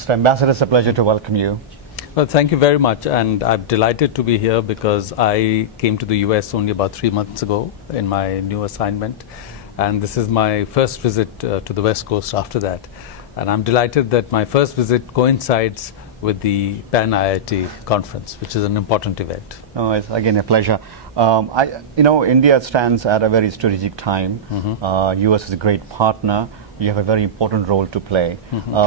Mr. Ambassador, it's a pleasure to welcome you. Well, thank you very much, and I'm delighted to be here because I came to the US only about 3 months ago in my new assignment, and this is my first visit to the West Coast after that. And I'm delighted that my first visit coincides with the Pan IIT conference, which is an important event. Oh, it's again a pleasure. India stands at a very strategic time. US is a great partner. You have a very important role to play.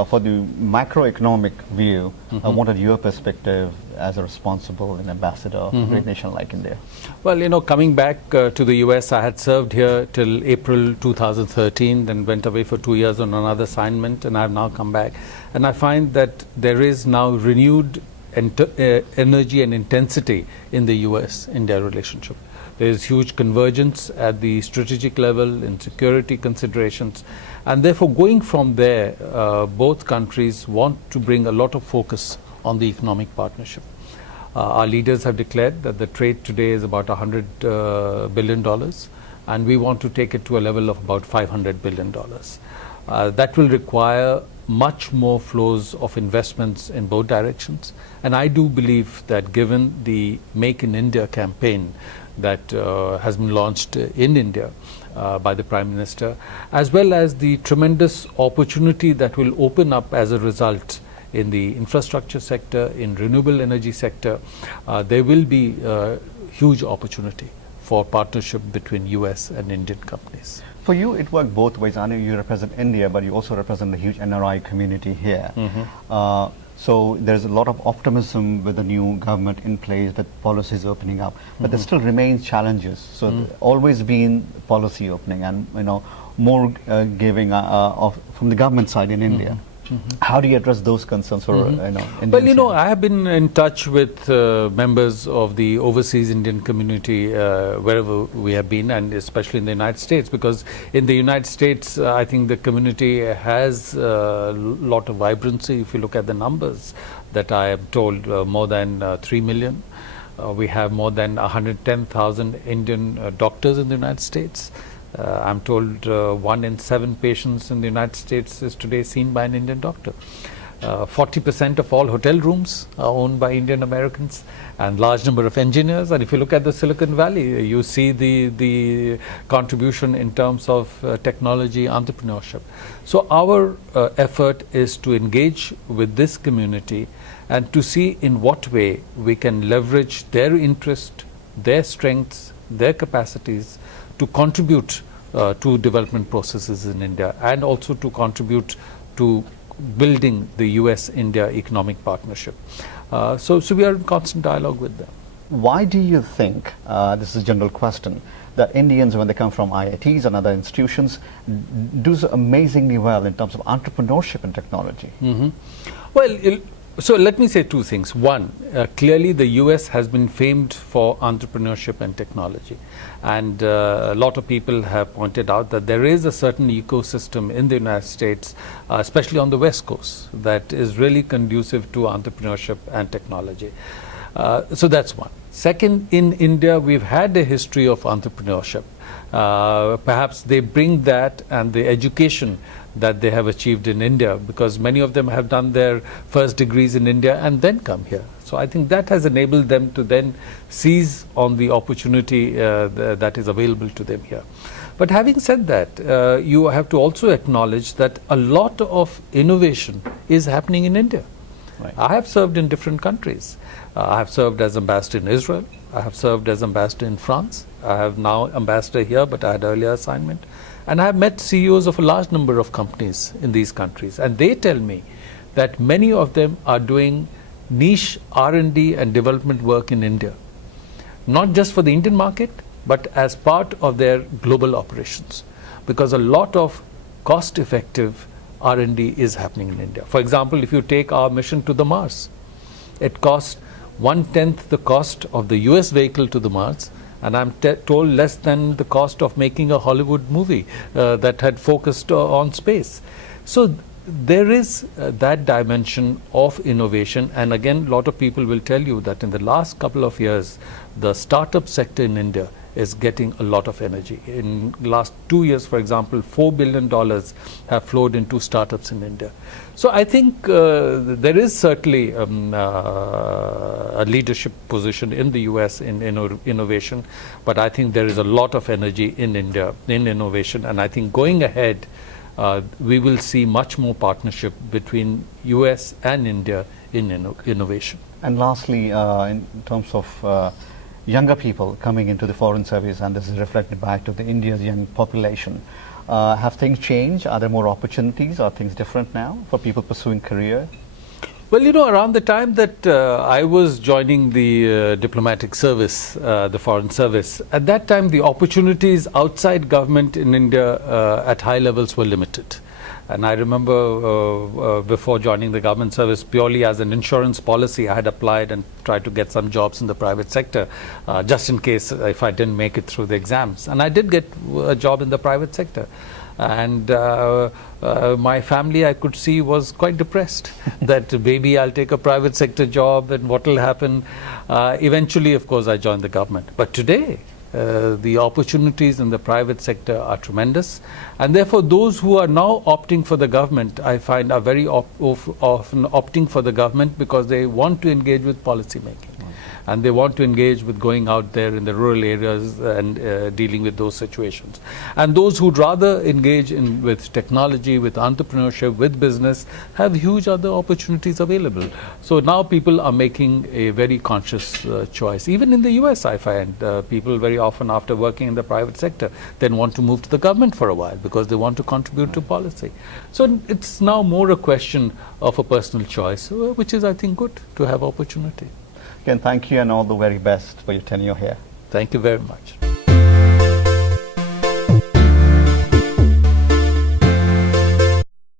For the macroeconomic view, I wanted your perspective as a responsible and ambassador of a great nation like India. Well, coming back to the US, I had served here till April 2013, then went away for 2 years on another assignment, and I've now come back. And I find that there is now renewed energy and intensity in the US-India relationship. There is huge convergence at the strategic level in security considerations, and therefore going from there, both countries want to bring a lot of focus on the economic partnership. Our leaders have declared that the trade today is about $100 billion, and we want to take it to a level of about $500 billion. That will require much more flows of investments in both directions, and I do believe that given the Make in India campaign that has been launched in India by the Prime Minister, as well as the tremendous opportunity that will open up as a result in the infrastructure sector, in renewable energy sector, there will be huge opportunity for partnership between US and Indian companies. For you, it worked both ways. I know you represent India, but you also represent the huge NRI community here. So there's a lot of optimism with the new government in place, with policies opening up, but there still remains challenges. So always been policy opening and more giving from the government side in India. How do you address those concerns for Indians? Well, I have been in touch with members of the overseas Indian community wherever we have been, and especially in the United States, because in the United States, I think the community has a lot of vibrancy. If you look at the numbers that I am told, more than 3 million. We have more than 110,000 Indian doctors in the United States. I'm told 1 in 7 patients in the United States is today seen by an Indian doctor. 40% of all hotel rooms are owned by Indian Americans, and large number of engineers. And if you look at the Silicon Valley, you see the contribution in terms of technology entrepreneurship. So our effort is to engage with this community and to see in what way we can leverage their interest, their strengths, their capacities to contribute to development processes in India, and also to contribute to building the US-India economic partnership. So we are in constant dialogue with them. Why do you think, this is a general question, that Indians, when they come from IITs and other institutions, do so amazingly well in terms of entrepreneurship and technology? Well, so let me say 2 things. One, clearly the US has been famed for entrepreneurship and technology. And a lot of people have pointed out that there is a certain ecosystem in the United States, especially on the West Coast, that is really conducive to entrepreneurship and technology. So that's one. Second, in India, we've had a history of entrepreneurship. Perhaps they bring that and the education that they have achieved in India, because many of them have done their first degrees in India and then come here. So I think that has enabled them to then seize on the opportunity that is available to them here. But having said that, you have to also acknowledge that a lot of innovation is happening in India. Right. I have served in different countries. I have served as ambassador in Israel. I have served as ambassador in France. I have now ambassador here, but I had earlier assignment. And I have met CEOs of a large number of companies in these countries, and they tell me that many of them are doing niche R&D and development work in India, not just for the Indian market, but as part of their global operations, because a lot of cost-effective R&D is happening in India. For example, if you take our mission to the Mars, it cost 1/10 the cost of the US vehicle to the Mars, and I'm told less than the cost of making a Hollywood movie that had focused on space. So there is that dimension of innovation, and again, a lot of people will tell you that in the last couple of years, the startup sector in India is getting a lot of energy. In last 2 years, for example, $4 billion have flowed into startups in India. So I think there is certainly a leadership position in the US in innovation, but I think there is a lot of energy in India in innovation, and I think going ahead we will see much more partnership between US and India in innovation. And lastly, in terms of younger people coming into the foreign service, and this is reflected back to the India's young population, have things changed? Are there more opportunities? Are things different now for people pursuing career? Well, you know, around the time that I was joining the diplomatic service, the foreign service, at that time the opportunities outside government in India at high levels were limited. And I remember before joining the government service, purely as an insurance policy, I had applied and tried to get some jobs in the private sector, just in case if I didn't make it through the exams. And I did get a job in the private sector. And my family, I could see, was quite depressed that maybe I'll take a private sector job and what will happen. Eventually, of course, I joined the government. But today, the opportunities in the private sector are tremendous, and therefore those who are now opting for the government, I find, are very often opting for the government because they want to engage with policy making. And they want to engage with going out there in the rural areas and dealing with those situations. And those who'd rather engage with technology, with entrepreneurship, with business, have huge other opportunities available. So now people are making a very conscious choice. Even in the US, I find people very often, after working in the private sector, then want to move to the government for a while because they want to contribute to policy. So it's now more a question of a personal choice, which is, I think, good to have opportunity. Again, thank you and all the very best for your tenure here. Thank you very much.